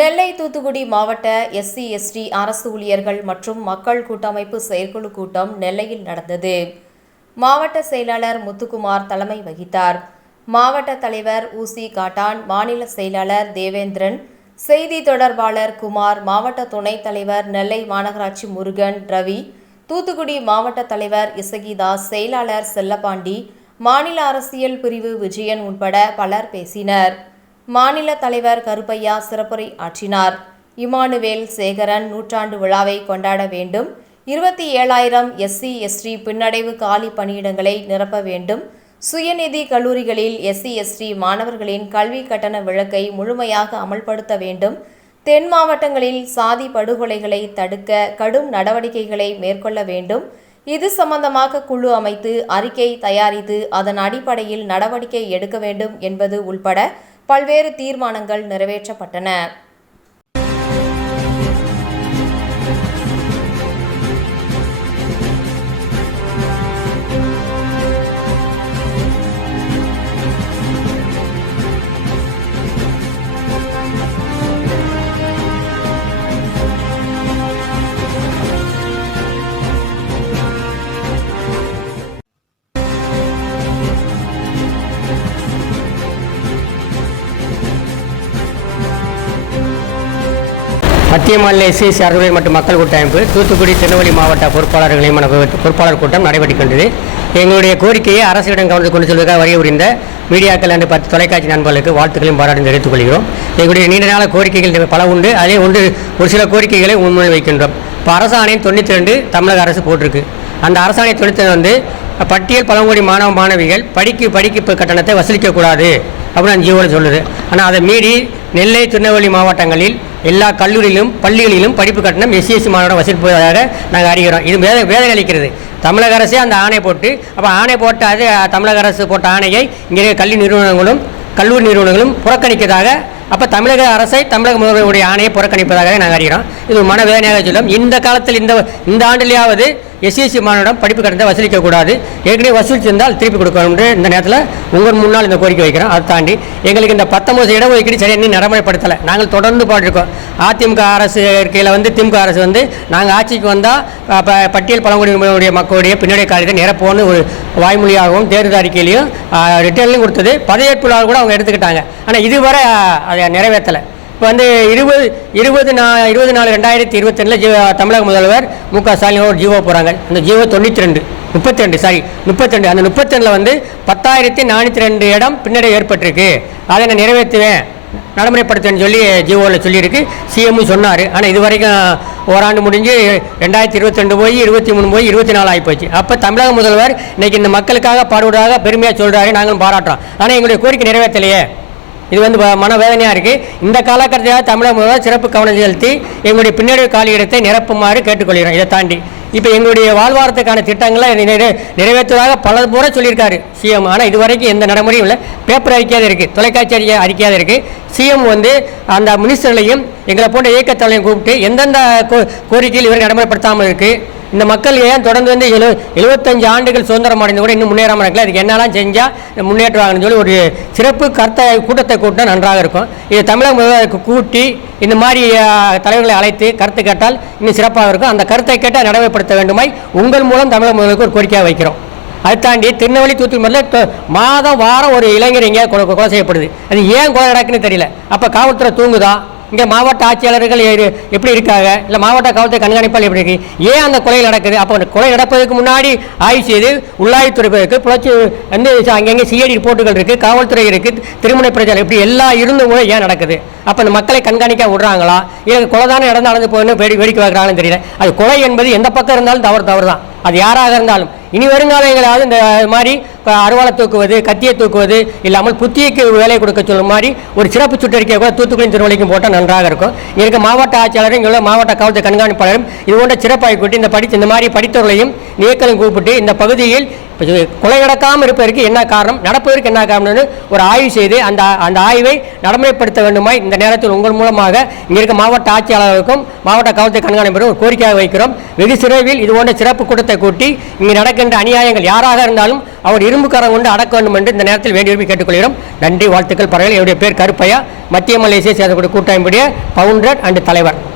நெல்லை தூத்துக்குடி மாவட்ட SC ST அரசு ஊழியர்கள் மற்றும் மக்கள் கூட்டமைப்பு செயற்குழு கூட்டம் நெல்லையில் நடந்தது மாவட்ட செயலாளர் முத்துக்குமார் தலைமை வகித்தார் மாவட்ட தலைவர் ஊசி காட்டான் மாநில செயலாளர் தேவேந்திரன் செய்தி தொடர்பாளர் குமார் மாவட்ட துணைத் தலைவர் நெல்லை மாநகராட்சி முருகன் ரவி தூத்துக்குடி மாவட்ட தலைவர் இசகிதாஸ் செயலாளர் செல்லப்பாண்டி மாநில அரசியல் பிரிவு விஜயன் உட்பட பலர் பேசினர் மாநில தலைவர் கருப்பையா சிறப்புரை ஆற்றினார் இமானுவேல் சேகரன் நூற்றாண்டு விழாவை கொண்டாட வேண்டும் இருபத்தி ஏழாயிரம் எஸ்சி எஸ்டி பின்னடைவு காலி பணியிடங்களை நிரப்ப வேண்டும் சுயநிதி கல்லூரிகளில் எஸ்சி எஸ்டி மாணவர்களின் கல்வி கட்டண விளக்கை முழுமையாக அமல்படுத்த வேண்டும் தென் மாவட்டங்களில் சாதி படுகொலைகளை தடுக்க கடும் நடவடிக்கைகளை மேற்கொள்ள வேண்டும் இது சம்பந்தமாக குழு அமைத்து அறிக்கை தயாரித்து அதன் அடிப்படையில் நடவடிக்கை எடுக்க வேண்டும் என்பது உள்பட பல்வேறு தீர்மானங்கள் நிறைவேற்றப்பட்டன மத்திய மாநில எஸ்சி சார்புகள் மற்றும் மக்கள் கூட்டமைப்பு தூத்துக்குடி திருநெல்வேலி மாவட்ட பொறுப்பாளர்கள் நியமன பொறுப்பாளர் கூட்டம் நடைபெற்றுகின்றது எங்களுடைய கோரிக்கையை அரசிடம் கவனத்தில் கொண்டு செல்வதற்காக வரைய உரிந்த மீடியாக்கள் அண்டு பத்து தொலைக்காட்சி நண்பர்களுக்கு வாழ்த்துக்களையும் பாராட்டும் தெரிவித்துக் கொள்கிறோம் எங்களுடைய நீண்ட நாள கோரிக்கைகள் பல உண்டு அதே ஒன்று ஒரு சில கோரிக்கைகளை முன்மொழி வைக்கின்றோம் இப்போ அரசாணையம் தொண்ணூற்றி ரெண்டு தமிழக அரசு போட்டிருக்கு அந்த அரசாணை தொண்ணூற்றி வந்து பட்டியல் பழங்குடி மாணவ மாணவிகள் படிக்கு படிக்கு கட்டணத்தை வசூலிக்கக்கூடாது அப்படின்னு அந்த ஜீவோடு சொல்லுது ஆனால் அதை மீறி நெல்லை திருநெல்வேலி மாவட்டங்களில் எல்லா கல்லூரியிலும் பள்ளிகளிலும் படிப்பு கட்டணம் எஸ்சி எஸ்சி மாணவர்கள் வசூலிப்பதாக நாங்கள் அறிகிறோம் இது வேத வேதனை அளிக்கிறது தமிழக அரசே அந்த ஆணை போட்டு அப்போ ஆணை போட்ட அது தமிழக அரசு போட்ட ஆணையை இங்கே கல்வி நிறுவனங்களும் கல்லூரி நிறுவனங்களும் புறக்கணிக்கிறதாக அப்போ தமிழக அரசை தமிழக முதல்வருடைய ஆணையை புறக்கணிப்பதாக நாங்கள் அறிகிறோம் இது மனவேதனையாக சொல்லும் இந்த காலத்தில் இந்த இந்த ஆண்டிலேயாவது எஸ்சிஎஸ்சி மாணவரிடம் படிப்பு கடனை வசூலிக்கக்கூடாது ஏற்கனவே வசூலிச்சிருந்தால் திருப்பி கொடுக்கணும்னு இந்த நேரத்தில் உங்கள் முன்னால் இந்த கோரிக்கை வைக்கிறோம் அதை தாண்டி எங்களுக்கு இந்த பத்தொம்பது இடஒதுக்கீடு சரி இன்னும் நடைமுறைப்படுத்தலை நாங்கள் தொடர்ந்து போட்டிருக்கோம் அதிமுக அரசு இருக்கையில் வந்து திமுக அரசு வந்து நாங்கள் ஆட்சிக்கு வந்தால் இப்போ பட்டியல் பழங்குடியினுடைய மக்களுடைய பின்னடைய காலத்தை நிரப்போன்னு ஒரு வாய்மொழியாகவும் தேர்தல் அறிக்கையிலையும் ரிட்டர்ன்லையும் கொடுத்தது பதவியேற்புள்ளாக கூட அவங்க எடுத்துக்கிட்டாங்க ஆனால் இதுவரை அதை நிறைவேற்றலை இப்போ வந்து இருபது இருபது நா இருபது நாலு ரெண்டாயிரத்தி இருபத்தி ரெண்டில் ஜீவ தமிழக முதல்வர் மு க ஸ்டாலின் ஒரு ஜீவோ போகிறாங்க அந்த ஜீவோ தொண்ணூற்றி ரெண்டு முப்பத்தி ரெண்டு சாரி முப்பத்தி ரெண்டு அந்த முப்பத்தி ரெண்டில் வந்து பத்தாயிரத்தி நானூற்றி ரெண்டு இடம் பின்னடைவு ஏற்பட்டிருக்கு அதை நான் நிறைவேற்றுவேன் நடைமுறைப்படுத்தேன்னு சொல்லி ஜிஓவில் சொல்லியிருக்கு சிஎம்மு சொன்னார் ஆனால் இது வரைக்கும் ஓராண்டு முடிஞ்சு ரெண்டாயிரத்தி இருபத்தி ரெண்டு போய் இருபத்தி மூணு போய் இருபத்தி நாலு ஆகி போச்சு அப்போ தமிழக முதல்வர் இன்றைக்கி இந்த மக்களுக்காக பாடுவதாக பெருமையாக சொல்கிறாரு நாங்களும் பாராட்டுறோம் ஆனால் எங்களுடைய கோரிக்கை நிறைவேற்றலையே இது வந்து மனவேதனையாக இருக்குது இந்த காலகட்டத்தில் தமிழக முதல்வர் சிறப்பு கவனம் செலுத்தி எங்களுடைய பின்னடைவு காலியிடத்தை நிரப்புமாறு கேட்டுக்கொள்கிறோம் இதை தாண்டி இப்போ எங்களுடைய வாழ்வாரத்துக்கான திட்டங்களை நிறைவேற்றுவதாக பல முறை சொல்லியிருக்காரு சிஎம் ஆனால் இது வரைக்கும் எந்த நடைமுறையும் இல்லை பேப்பர் அறிக்கையாக இருக்குது தொலைக்காட்சி அறிக்கை அறிக்கையாக இருக்குது சிஎம் வந்து அந்த மினிஸ்டர்களையும் எங்களை போன்ற இயக்கத்தலையும் கூப்பிட்டு எந்தெந்த கோரிக்கையில் இவர் நடைமுறைப்படுத்தாமல் இருக்குது இந்த மக்கள் ஏன் தொடர்ந்து வந்து எழு எழுபத்தஞ்சு ஆண்டுகள் சுதந்திரம் அடைந்து கூட இன்னும் முன்னேறாமல் இருக்கல அதுக்கு என்னெல்லாம் செஞ்சால் முன்னேற்றுவாங்கன்னு சொல்லி ஒரு சிறப்பு கருத்த கூட்டத்தை கூட்டினா நன்றாக இருக்கும் இது தமிழக முதல்வருக்கு கூட்டி இந்த மாதிரி தலைவர்களை அழைத்து கருத்து கேட்டால் இன்னும் சிறப்பாக இருக்கும் அந்த கருத்தை கேட்டால் நடைமுறைப்படுத்த வேண்டுமாய் உங்கள் மூலம் தமிழக முதல்வருக்கு ஒரு கோரிக்கையாக வைக்கிறோம் அதை தாண்டி திருநெல்வேலி தூத்துக்குடியில் மாதம் வாரம் ஒரு இளைஞர் இங்கே கொலை செய்யப்படுது அது ஏன் கொலை நடக்குன்னு தெரியல அப்போ காவல்துறை தூங்குதா இங்கே மாவட்ட ஆட்சியாளர்கள் எப்படி இருக்காங்க இல்லை மாவட்ட காவல்துறை கண்காணிப்பால் எப்படி இருக்கு ஏன் அந்த கொலை நடக்குது அப்போ அந்த கொலை நடப்பதற்கு முன்னாடி ஆய்வு செய்து உள்ளாய்வுத்துறை புலச்சி வந்து அங்கங்கே சிஐடி ரிப்போர்ட்டுகள் இருக்குது காவல்துறை இருக்குது திருமண பிரச்சாரம் இப்படி எல்லா இருந்தும் கூட ஏன் நடக்குது அப்போ அந்த மக்களை கண்காணிக்க விடுறாங்களா இல்லை கொலை தானே நடந்து நடந்து போகணும் வேடிக்கை வைக்கிறாங்கன்னு தெரியல அது கொலை என்பது எந்த பக்கம் இருந்தாலும் தவறு தவறு தான் அது யாராக இருந்தாலும் இனி எங்களாவது இந்த மாதிரி அருவாலை தூக்குவது கத்தியை தூக்குவது இல்லாமல் புத்தியக்கு வேலை கொடுக்க சொல்லும் மாதிரி ஒரு சிறப்பு சுற்றறிக்கை கூட தூத்துக்குடி திருவள்ளிக்கும் போட்டால் நன்றாக இருக்கும் இங்கே இருக்க மாவட்ட ஆட்சியாளரும் இங்கே உள்ள மாவட்ட காவல்துறை கண்காணிப்பாளரும் இது போன்ற சிறப்பாக கூட்டி இந்த படி இந்த மாதிரி படித்தவர்களையும் இயக்கலும் கூப்பிட்டு இந்த பகுதியில் கொலை நடக்காமல் இருப்பதற்கு என்ன காரணம் நடப்பதற்கு என்ன காரணம்னு ஒரு ஆய்வு செய்து அந்த அந்த ஆய்வை நடைமுறைப்படுத்த வேண்டுமாய் இந்த நேரத்தில் உங்கள் மூலமாக இங்கே இருக்க மாவட்ட ஆட்சியாளர்களுக்கும் மாவட்ட காவல்துறை கண்காணிப்பு ஒரு கோரிக்கையாக வைக்கிறோம் வெகு சிறைவில் இது போன்ற சிறப்பு கூட்டத்தை கூட்டி இங்கே நடக்கின்ற அநியாயங்கள் யாராக இருந்தாலும் அவர் இரும்புக்காரன் கொண்டு அடக்க வேண்டும் என்று இந்த நேரத்தில் வேண்டி விரும்பி கேட்டுக்கொள்கிறோம் நன்றி வாழ்த்துக்கள் பரவாயில்லை என்னுடைய பேர் கருப்பையா மத்திய மலேசிய சேர்ந்த கூட்டமைப்புடைய பவுண்டர் அண்ட் தலைவர்